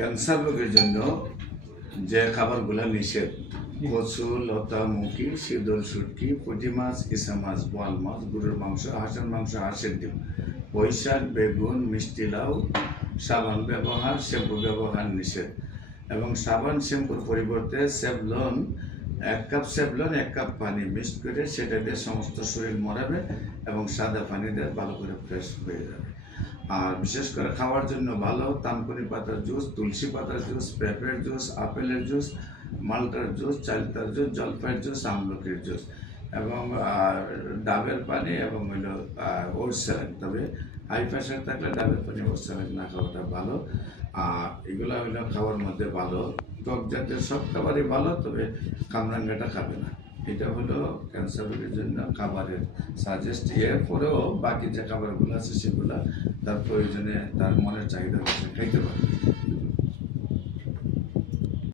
Cancer রোগের জন্য যে খাবারগুলো নিষেধ: কচু, লতা, মুখি, শীতল শুটকি, পুঁটি মাছ, ইসা মাছ, বোয়াল মাছ, গরুর মাংস, হাঁসের মাংস, হাঁসের ডিম, পুঁইশাক, বেগুন, মিষ্টি লাউ, সাবান ব্যবহার, শ্যাম্পু ব্যবহার নিষেধ। এবং সাবান শ্যাম্পুর পরিবর্তে সেভলন, 1 কাপ সেভলন 1 কাপ পানি মিক্সড করে সেটা দিয়ে সমস্ত শরীর মরাবে এবং সাদা পানি দিয়ে ভালো করে ফ্রেশ হয়ে যাবে। আর বিশেষ করে খাওয়ার জন্য ভালো তানকুনি পাতার জুস, তুলসী পাতার জুস, পেঁপের জুস, আপেলের জুস, মালটার জুস, চালতার জুস, জলপাইয়ের জুস, আমলকির জুস এবং ডাবের পানি এবং হইলো ওটস স্যালাড। তবে হাই প্রেশার থাকলে ডাবের পানি, ওটস স্যালাড না খাওয়াটা ভালো। আর এগুলো হইলো খাওয়ার মধ্যে ভালো। টক জাতীয় সব খাবারই ভালো, তবে কামরাঙ্গাটা খাবে না। এটা হলো ক্যান্সার রোগের জন্য খাবারের সাজেস্ট। এরপরেও বাকি যে খাবারগুলো আছে সেগুলো তার প্রয়োজনে তার মনের চাহিদা খাইতে পারে।